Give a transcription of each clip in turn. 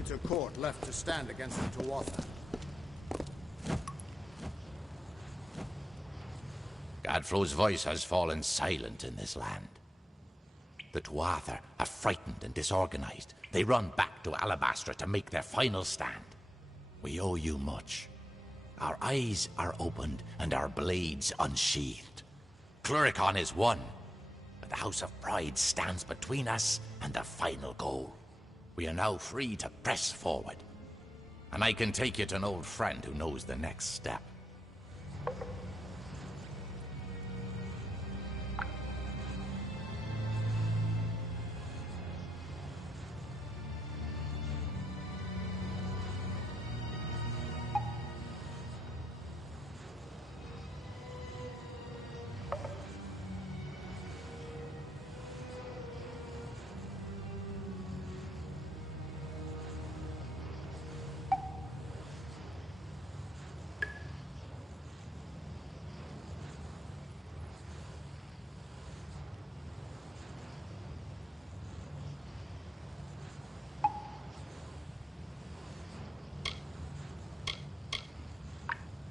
Winter Court left to stand against the Tuatha. Godfrey's voice has fallen silent in this land. The Tuatha are frightened and disorganized. They run back to Alabastra to make their final stand. We owe you much. Our eyes are opened and our blades unsheathed. Cluricon is won, but the House of Pride stands between us and the final goal. We are now free to press forward, and I can take you to an old friend who knows the next step.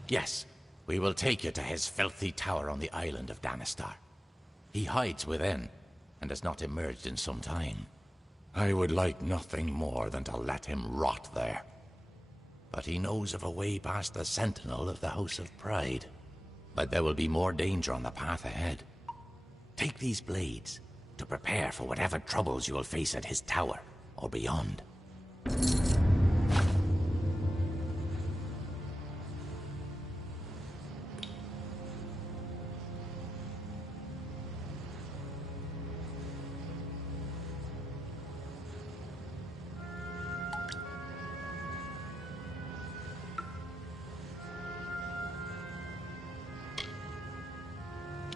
Yes, we will take you to his filthy tower on the island of Danistar. He hides within, and has not emerged in some time. I would like nothing more than to let him rot there. But he knows of a way past the sentinel of the House of Pride. But there will be more danger on the path ahead. Take these blades to prepare for whatever troubles you will face at his tower or beyond.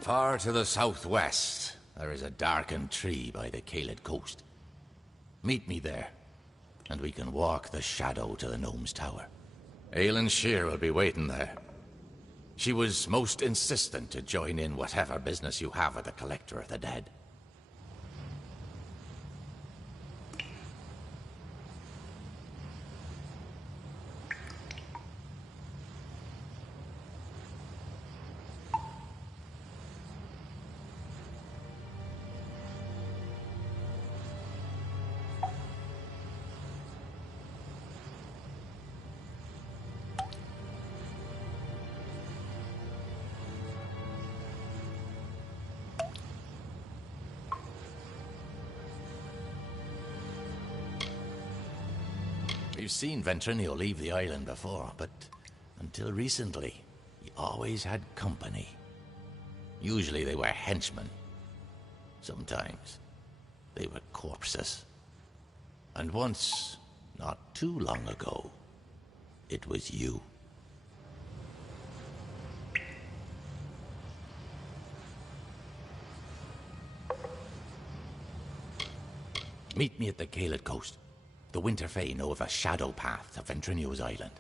Far to the southwest, there is a darkened tree by the Caelid coast. Meet me there, and we can walk the shadow to the gnome's tower. Aelin Shear will be waiting there. She was most insistent to join in whatever business you have with the Collector of the Dead. We've seen Ventrinio leave the island before, but until recently, he always had company. Usually they were henchmen. Sometimes they were corpses. And once, not too long ago, it was you. Meet me at the Caelid coast. The Winter Fae know of a shadow path to Ventrinio's island.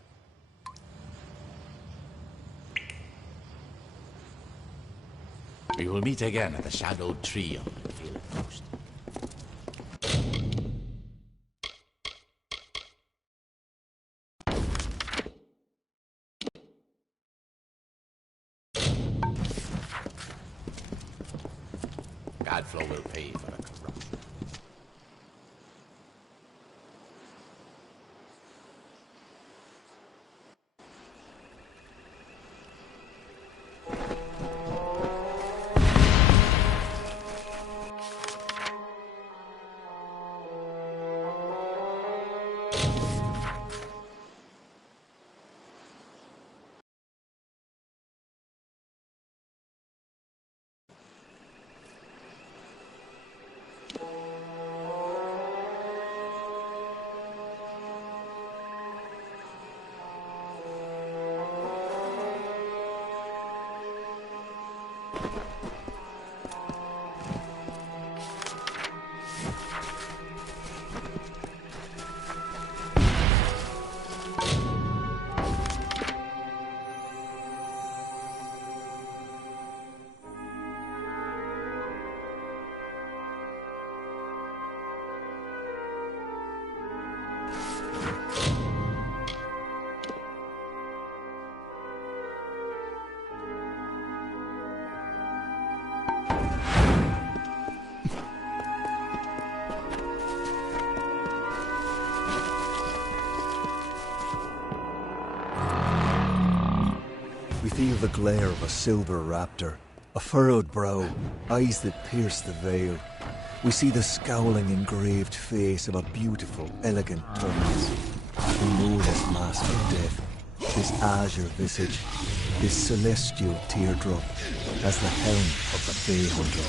We will meet again at the shadowed tree on the Caelid coast. Godflow will pay for the corruption. We feel the glare of a silver raptor, a furrowed brow, eyes that pierce the veil. We see the scowling, engraved face of a beautiful, elegant tortoise. We know this mask of death, this azure visage, this celestial teardrop, as the helm of the Bay Hunter.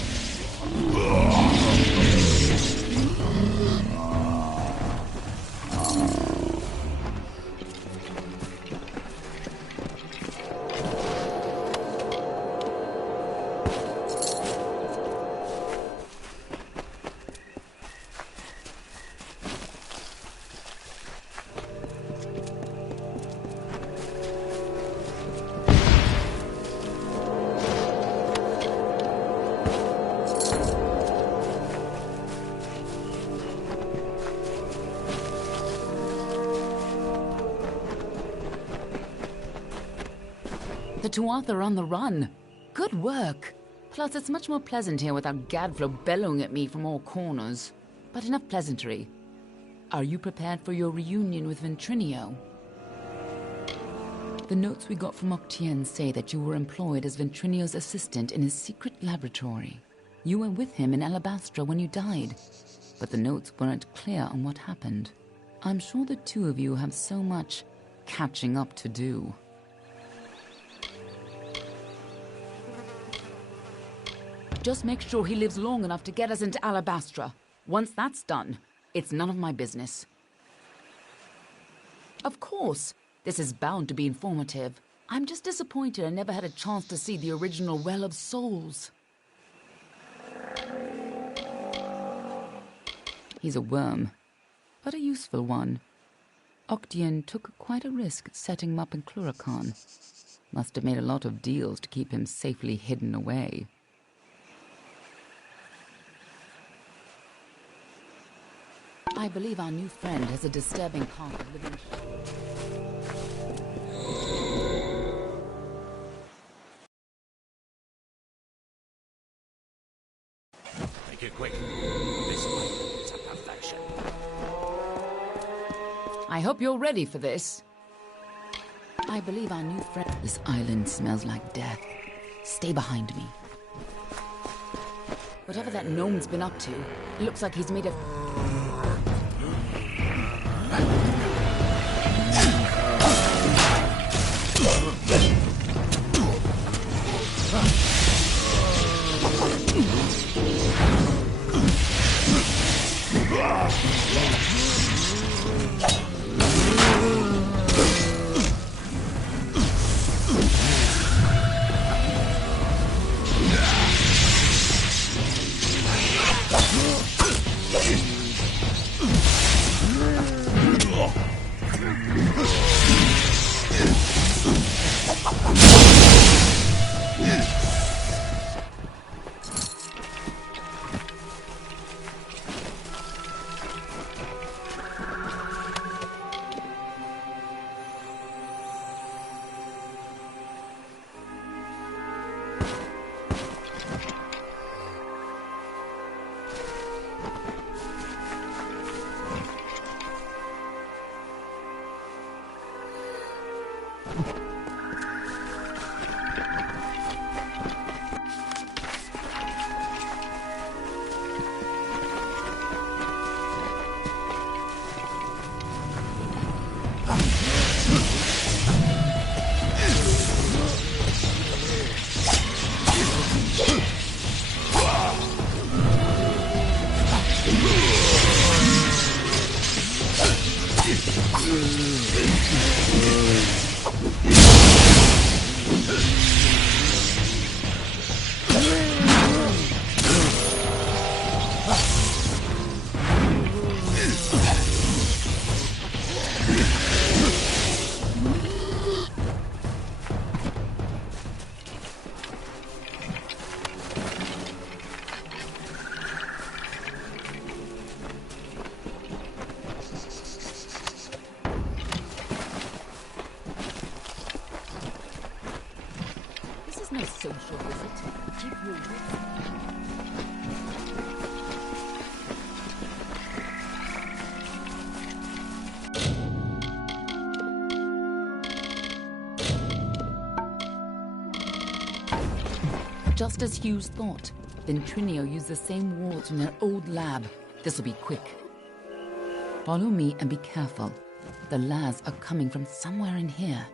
The Tuatha are on the run. Good work. Plus, it's much more pleasant here without Gadflow bellowing at me from all corners. But enough pleasantry. Are you prepared for your reunion with Ventrinio? The notes we got from Octien say that you were employed as Ventrinio's assistant in his secret laboratory. You were with him in Alabastra when you died, but the notes weren't clear on what happened. I'm sure the two of you have so much catching up to do. Just make sure he lives long enough to get us into Alabastra. Once that's done, it's none of my business. Of course, this is bound to be informative. I'm just disappointed I never had a chance to see the original Well of Souls. He's a worm, but a useful one. Octien took quite a risk setting him up in Cluracan. Must have made a lot of deals to keep him safely hidden away. I believe our new friend has a disturbing part of living. Make it quick. This one is a perfection. I hope you're ready for this. I believe our new friend... This island smells like death. Stay behind me. Whatever that gnome's been up to, it looks like he's made a... No social visit. Keep your wits. Just as Hughes thought, Ventrinio used the same walls from their old lab. This'll be quick. Follow me and be careful. The lads are coming from somewhere in here.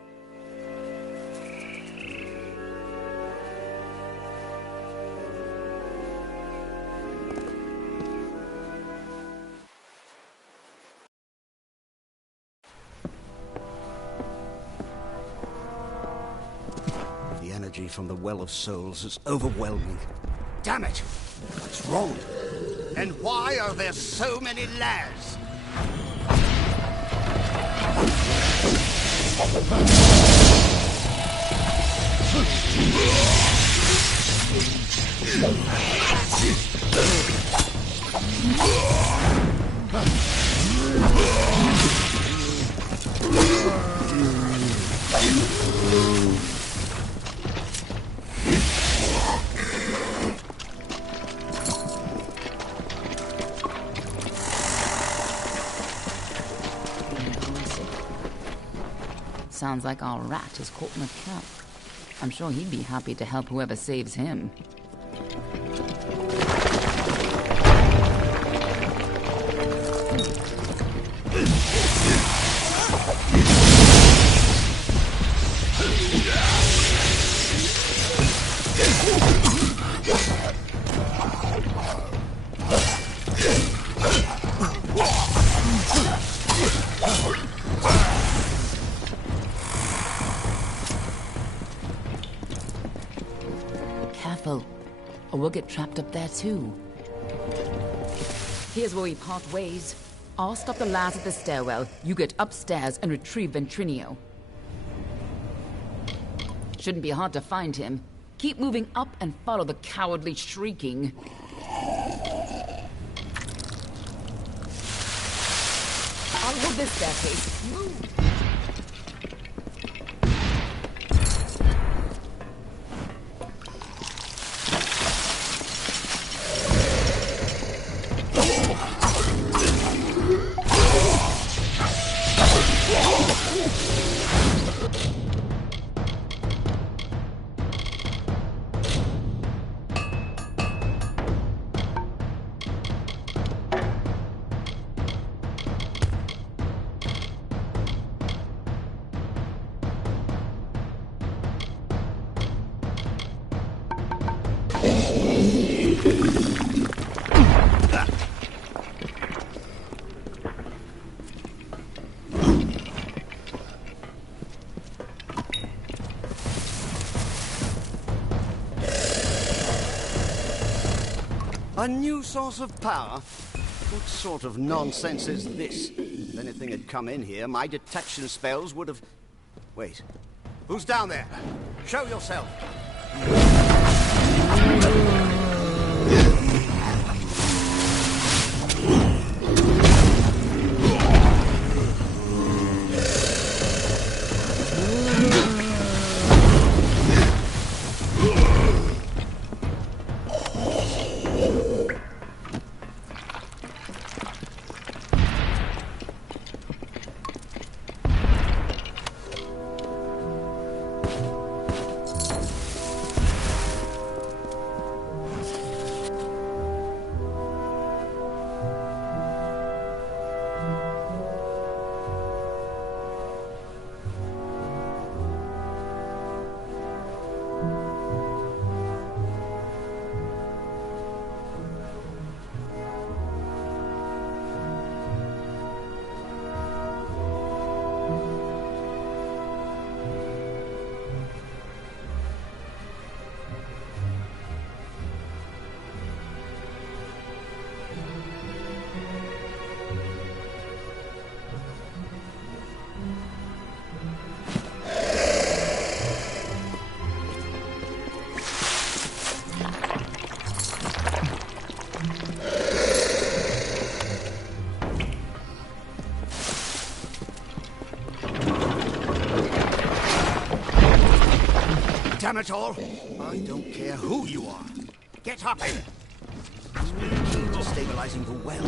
The energy from the Well of Souls is overwhelming. Damn it! What's wrong? And why are there so many lads? Sounds like our rat is caught in a trap. I'm sure he'd be happy to help whoever saves him. Careful, or we'll get trapped up there too. Here's where we part ways. I'll stop the lads at the stairwell. You get upstairs and retrieve Ventrinio. Shouldn't be hard to find him. Keep moving up and follow the cowardly shrieking. I'll hold this staircase. Move! A new source of power? What sort of nonsense is this? If anything had come in here, my detection spells would have... Wait. Who's down there? Show yourself. Damn it all! I don't care who you are. Get up here! It's really key to stabilizing the well.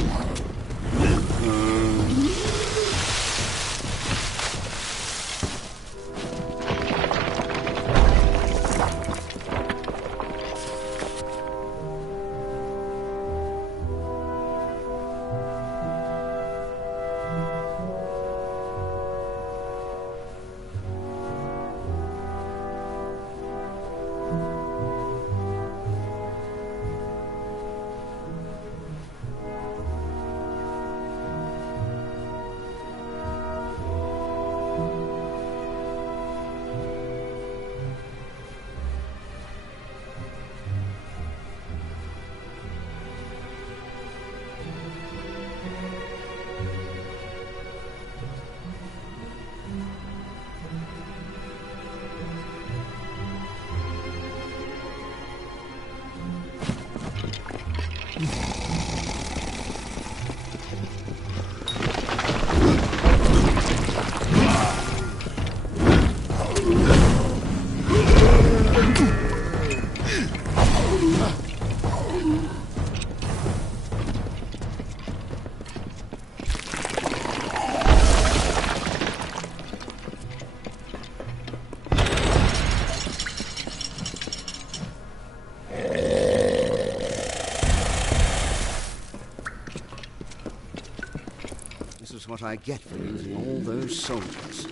what I get for using all those soldiers.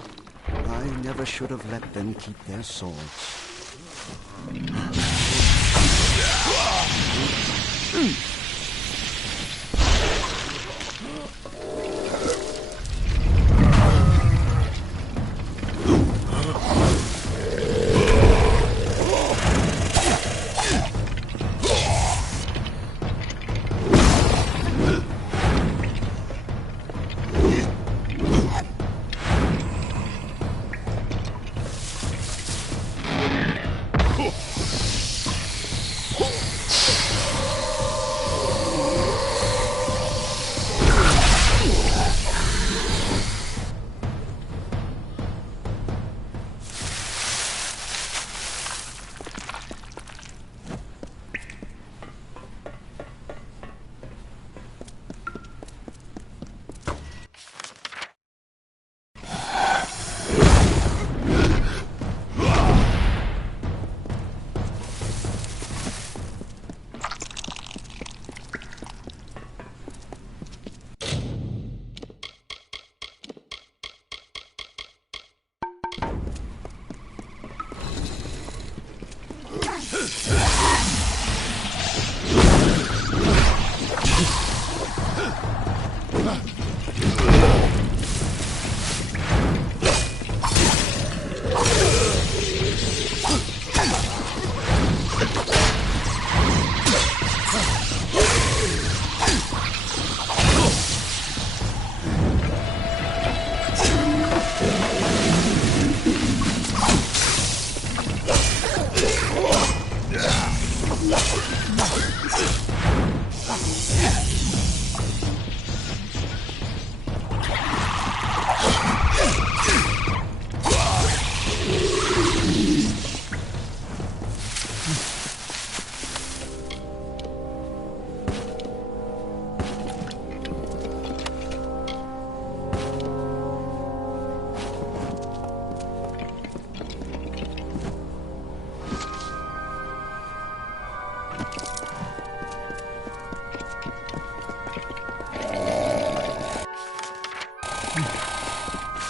I never should have let them keep their swords.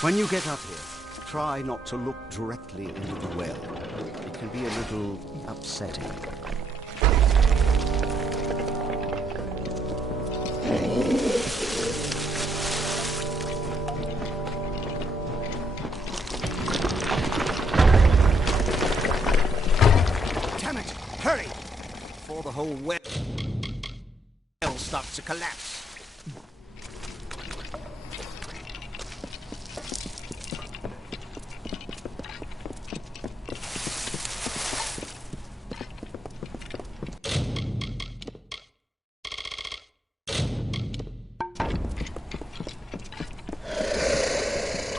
When you get up here, try not to look directly into the well. It can be a little upsetting. Damn it! Hurry! Before the whole well starts to collapse.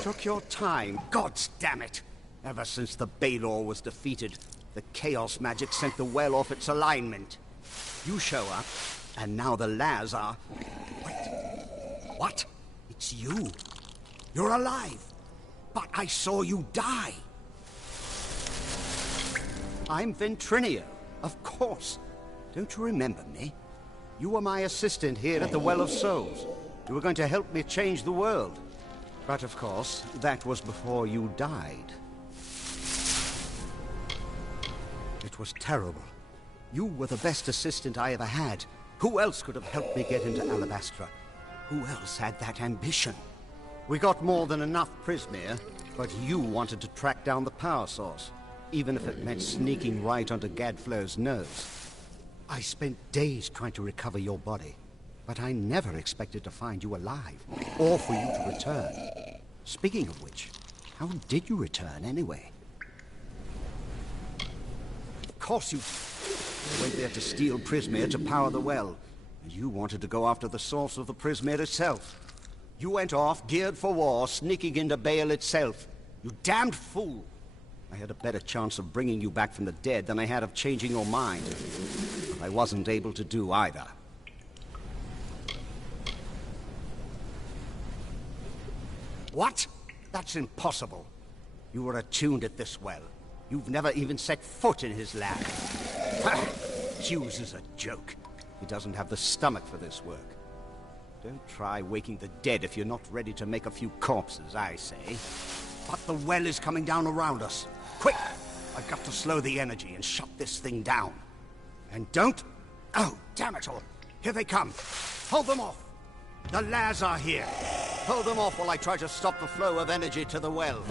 Took your time. Gods damn it! Ever since the Balor was defeated, the chaos magic sent the well off its alignment. You show up, and now the Laz are... Wait. What? It's you. You're alive. But I saw you die. I'm Ventrinio, of course. Don't you remember me? You were my assistant here at the Well of Souls. You were going to help me change the world. But of course, that was before you died. It was terrible. You were the best assistant I ever had. Who else could have helped me get into Alabastra? Who else had that ambition? We got more than enough Prismere, but you wanted to track down the power source, even if it meant sneaking right onto Gadflow's nose. I spent days trying to recover your body, but I never expected to find you alive, or for you to return. Speaking of which, how did you return anyway? Of course you went there to steal Prismere to power the well, and you wanted to go after the source of the Prismere itself. You went off, geared for war, sneaking into Baal itself. You damned fool! I had a better chance of bringing you back from the dead than I had of changing your mind. But I wasn't able to do either. What? That's impossible. You were attuned at this well. You've never even set foot in his lab. Zeus is a joke. He doesn't have the stomach for this work. Don't try waking the dead if you're not ready to make a few corpses, I say. But the well is coming down around us. Quick! I've got to slow the energy and shut this thing down. And don't... Oh, damn it all! Here they come! Hold them off! The lads are here! Hold them off while I try to stop the flow of energy to the well.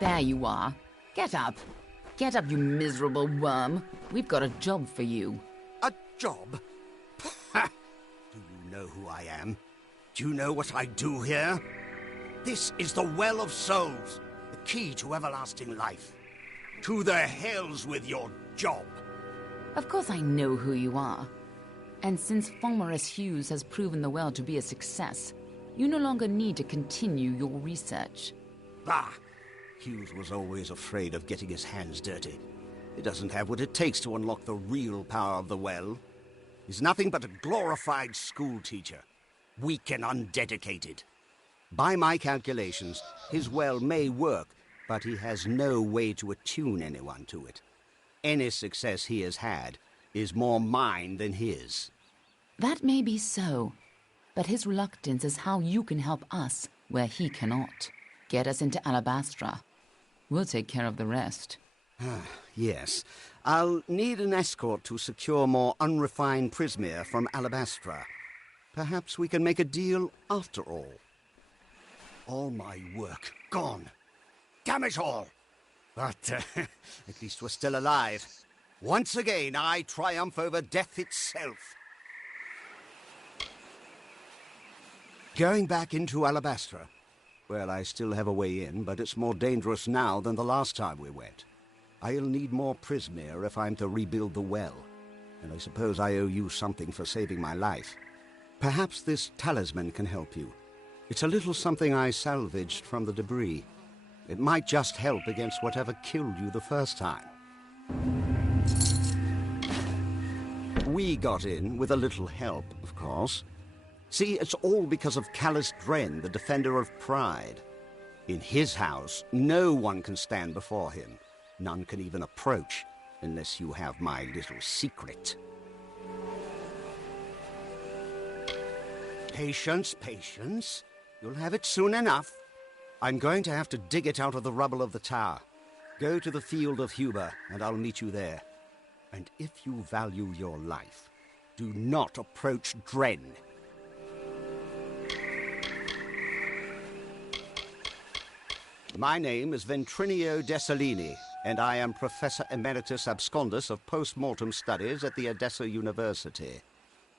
There you are. Get up. Get up, you miserable worm. We've got a job for you. A job? Do you know who I am? Do you know what I do here? This is the Well of Souls, the key to everlasting life. To the hells with your job. Of course I know who you are. And since Fulmarus Hughes has proven the well to be a success, you no longer need to continue your research. Bah! Hughes was always afraid of getting his hands dirty. He doesn't have what it takes to unlock the real power of the well. He's nothing but a glorified school teacher, weak and undedicated. By my calculations, his well may work, but he has no way to attune anyone to it. Any success he has had is more mine than his. That may be so, but his reluctance is how you can help us where he cannot. Get us into Alabastra. We'll take care of the rest. Yes. I'll need an escort to secure more unrefined prismere from Alabastra. Perhaps we can make a deal after all. All my work gone. Damn it all! But at least we're still alive. Once again, I triumph over death itself. Going back into Alabastra. Well, I still have a way in, but it's more dangerous now than the last time we went. I'll need more Prismere if I'm to rebuild the well. And I suppose I owe you something for saving my life. Perhaps this talisman can help you. It's a little something I salvaged from the debris. It might just help against whatever killed you the first time. We got in with a little help, of course. See, it's all because of Callus Dren, the Defender of Pride. In his house, no one can stand before him. None can even approach, unless you have my little secret. Patience, patience. You'll have it soon enough. I'm going to have to dig it out of the rubble of the tower. Go to the field of Huber, and I'll meet you there. And if you value your life, do not approach Dren. My name is Ventrinio Dessalini, and I am Professor Emeritus Abscondus of Post-Mortem Studies at the Edessa University.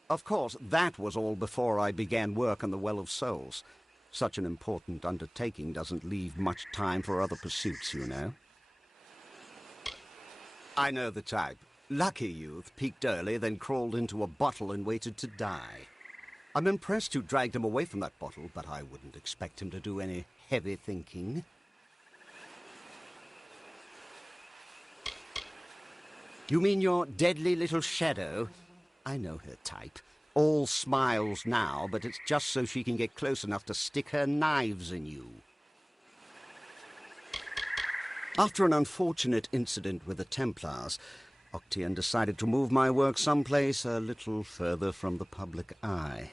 Of course, that was all before I began work on the Well of Souls. Such an important undertaking doesn't leave much time for other pursuits, you know. I know the type. Lucky youth, peaked early, then crawled into a bottle and waited to die. I'm impressed you dragged him away from that bottle, but I wouldn't expect him to do any heavy thinking. You mean your deadly little shadow? I know her type. All smiles now, but it's just so she can get close enough to stick her knives in you. After an unfortunate incident with the Templars, Octian decided to move my work someplace a little further from the public eye.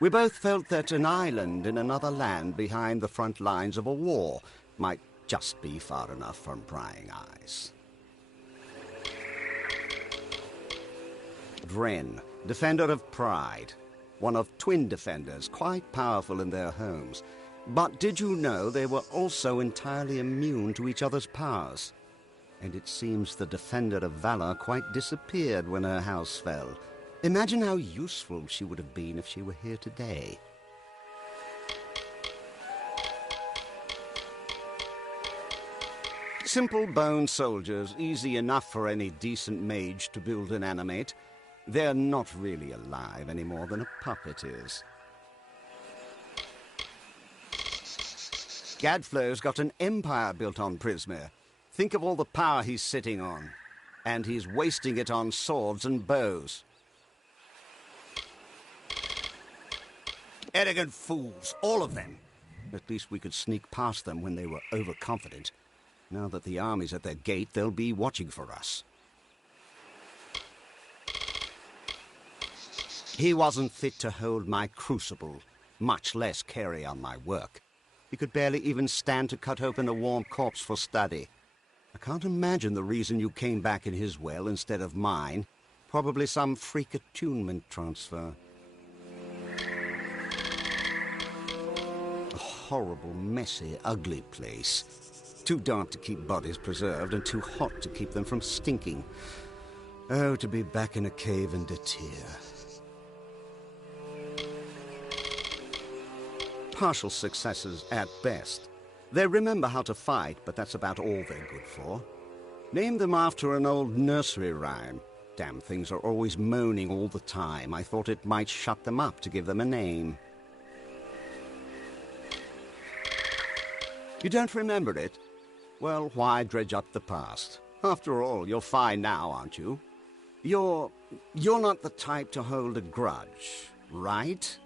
We both felt that an island in another land behind the front lines of a war might just be far enough from prying eyes. Dren, Defender of Pride, one of twin defenders, quite powerful in their homes. But did you know they were also entirely immune to each other's powers? And it seems the Defender of Valor quite disappeared when her house fell. Imagine how useful she would have been if she were here today. Simple bone soldiers, easy enough for any decent mage to build and animate. They're not really alive any more than a puppet is. Gadflow's got an empire built on Prismere. Think of all the power he's sitting on. And he's wasting it on swords and bows. Arrogant fools, all of them. At least we could sneak past them when they were overconfident. Now that the army's at their gate, they'll be watching for us. He wasn't fit to hold my crucible, much less carry on my work. He could barely even stand to cut open a warm corpse for study. I can't imagine the reason you came back in his well instead of mine. Probably some freak attunement transfer. A horrible, messy, ugly place. Too dark to keep bodies preserved and too hot to keep them from stinking. Oh, to be back in a cave in Datir. Partial successes at best. They remember how to fight, but that's about all they're good for. Named them after an old nursery rhyme. Damn things are always moaning all the time. I thought it might shut them up to give them a name. You don't remember it? Well, why dredge up the past? After all, you're fine now, aren't you? You're not the type to hold a grudge, right?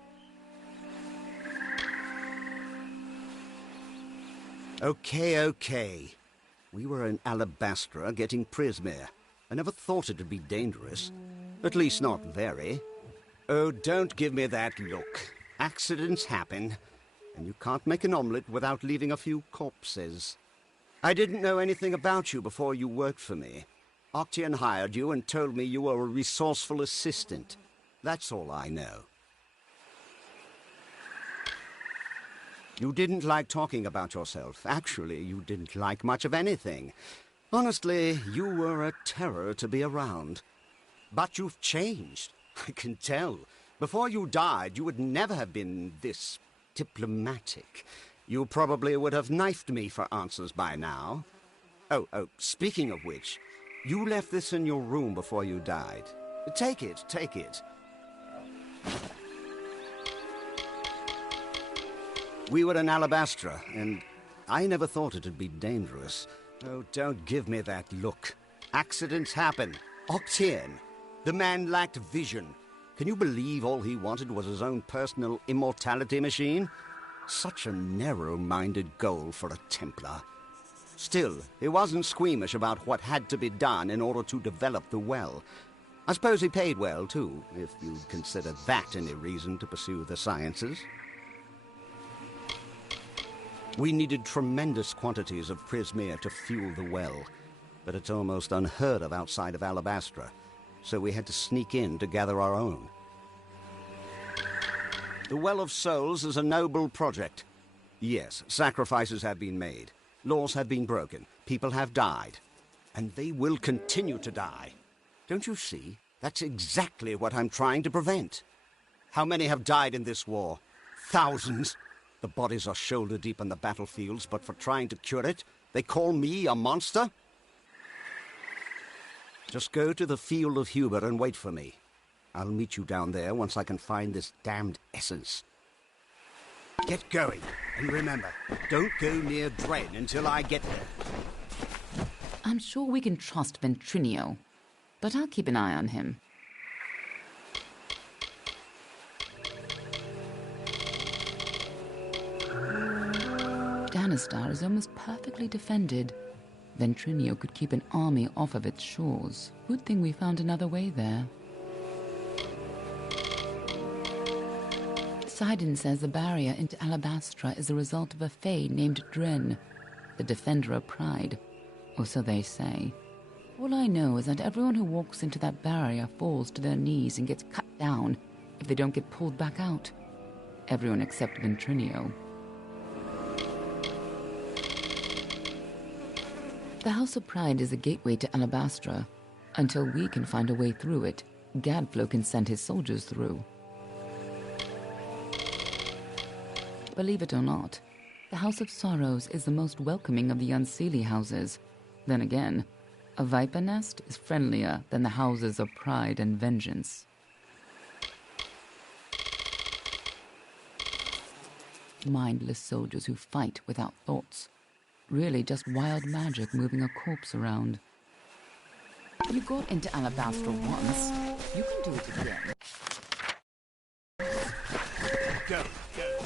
Okay. We were in Alabastra getting Prismere. I never thought it'd be dangerous. At least not very. Oh, don't give me that look. Accidents happen, and you can't make an omelette without leaving a few corpses. I didn't know anything about you before you worked for me. Octian hired you and told me you were a resourceful assistant. That's all I know. You didn't like talking about yourself. Actually, you didn't like much of anything. Honestly, you were a terror to be around. But you've changed. I can tell. Before you died, you would never have been this diplomatic. You probably would have knifed me for answers by now. Oh, speaking of which, you left this in your room before you died. Take it, take it. We were in Alabastra, and I never thought it'd be dangerous. Oh, don't give me that look. Accidents happen. Octien. The man lacked vision. Can you believe all he wanted was his own personal immortality machine? Such a narrow-minded goal for a Templar. Still, he wasn't squeamish about what had to be done in order to develop the well. I suppose he paid well, too, if you'd consider that any reason to pursue the sciences. We needed tremendous quantities of prismere to fuel the well, but it's almost unheard of outside of Alabastra, so we had to sneak in to gather our own. The Well of Souls is a noble project. Yes, sacrifices have been made. Laws have been broken. People have died. And they will continue to die. Don't you see? That's exactly what I'm trying to prevent. How many have died in this war? Thousands. The bodies are shoulder deep in the battlefields, but for trying to cure it, they call me a monster? Just go to the Field of Huber and wait for me. I'll meet you down there once I can find this damned essence. Get going, and remember, don't go near Dren until I get there. I'm sure we can trust Ventrinio, but I'll keep an eye on him. Danistar is almost perfectly defended. Ventrinio could keep an army off of its shores. Good thing we found another way there. Sidon says the barrier into Alabastra is the result of a fae named Dren, the defender of pride, or so they say. All I know is that everyone who walks into that barrier falls to their knees and gets cut down if they don't get pulled back out. Everyone except Ventrinio. The House of Pride is a gateway to Alabastra. Until we can find a way through it, Gadflow can send his soldiers through. Believe it or not, the House of Sorrows is the most welcoming of the Unseelie houses. Then again, a viper nest is friendlier than the houses of Pride and Vengeance. Mindless soldiers who fight without thoughts. Really just wild magic moving a corpse around. You got into Alabastra once. You can do it again. Go, go.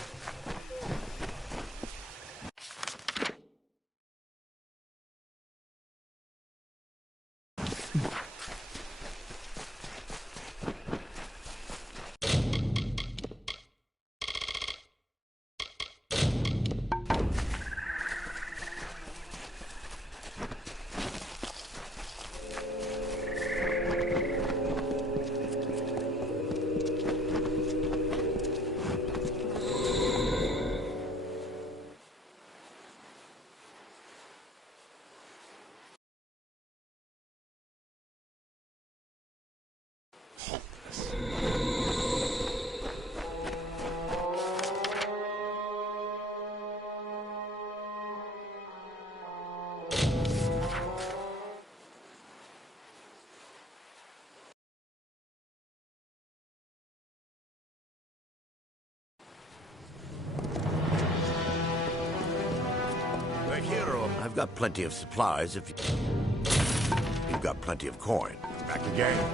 I've got plenty of supplies if you've got plenty of coin. Back again.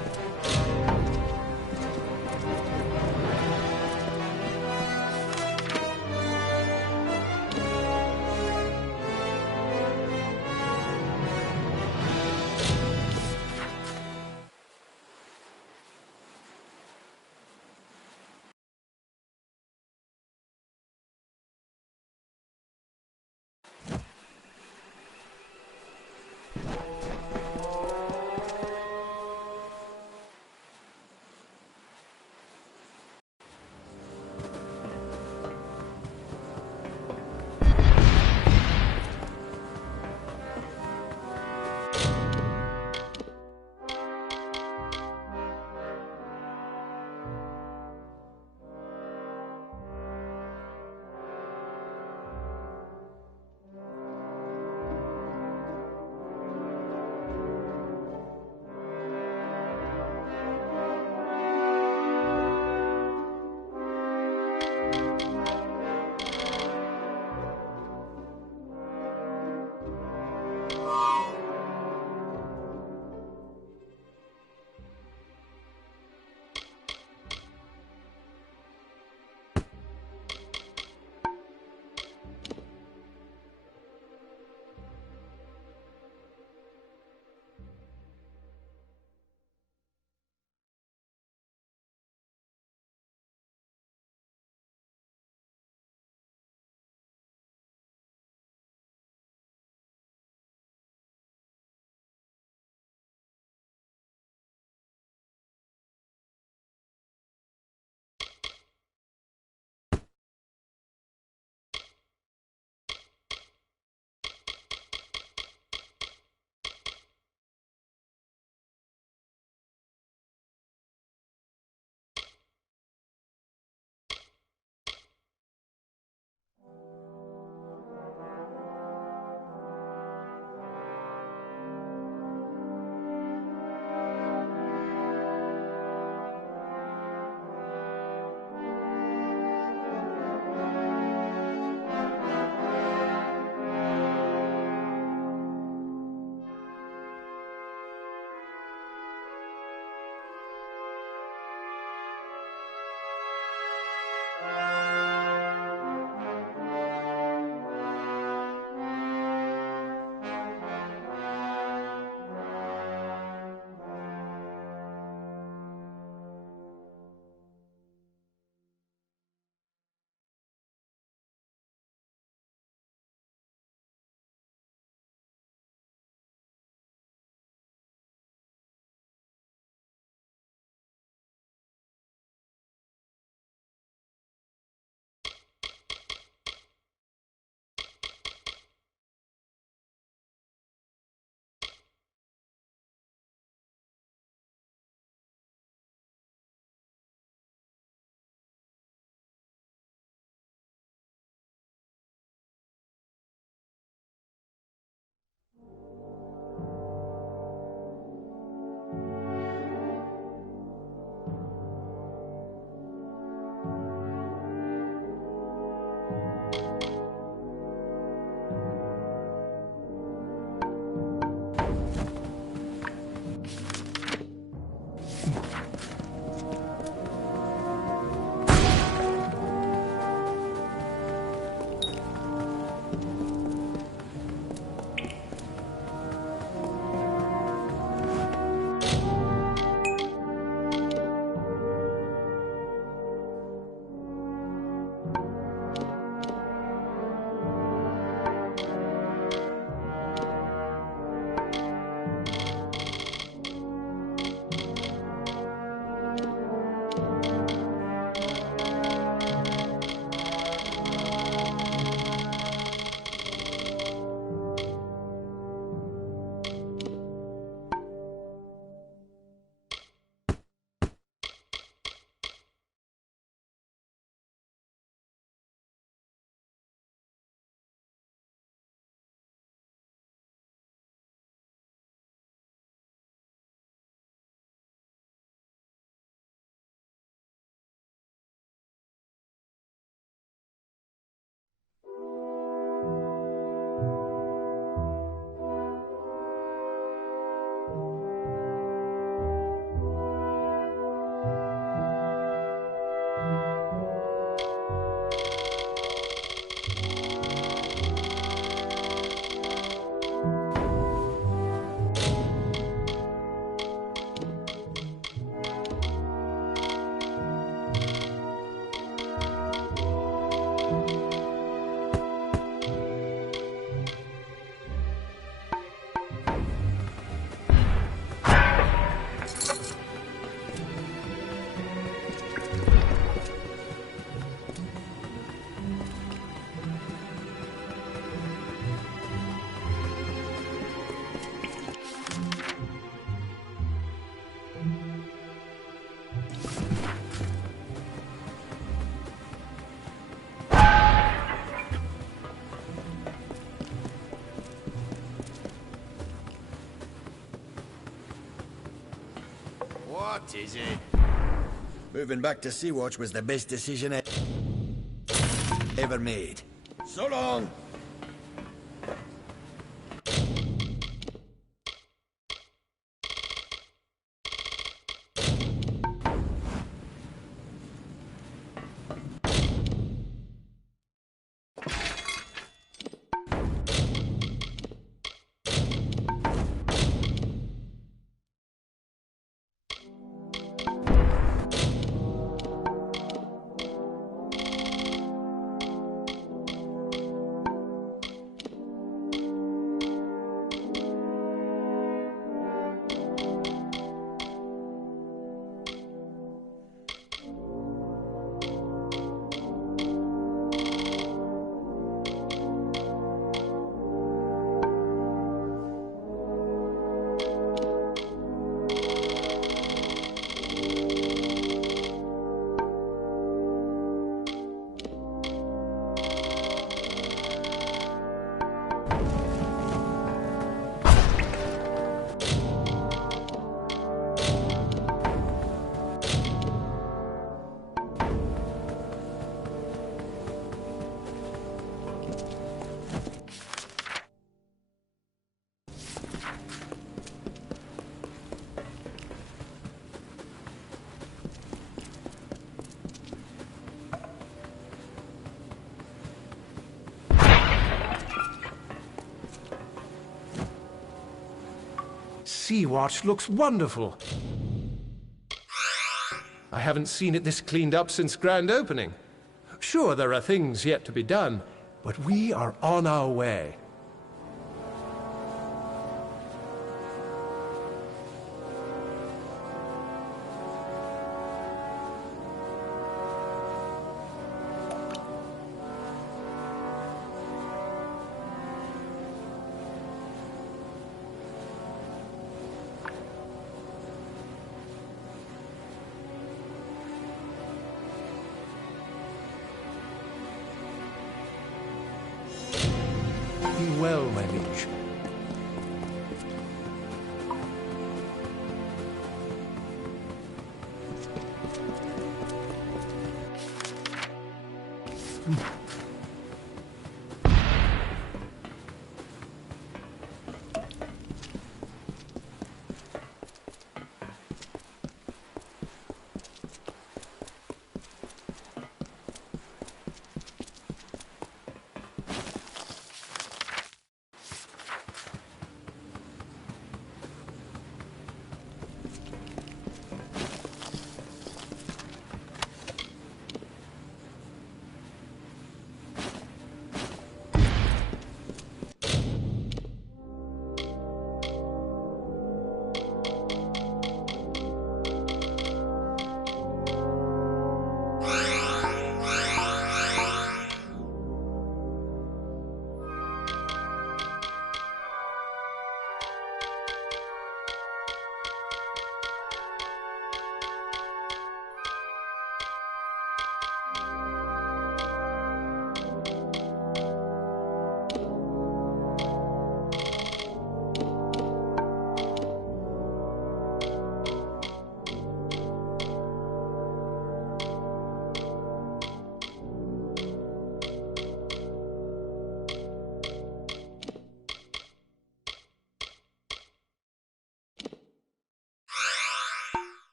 What is it? Moving back to Sea-Watch was the best decision I ever made. So long! Sea-Watch looks wonderful. I haven't seen it this cleaned up since grand opening. Sure, there are things yet to be done, but we are on our way. Be well, my liege. Hmm.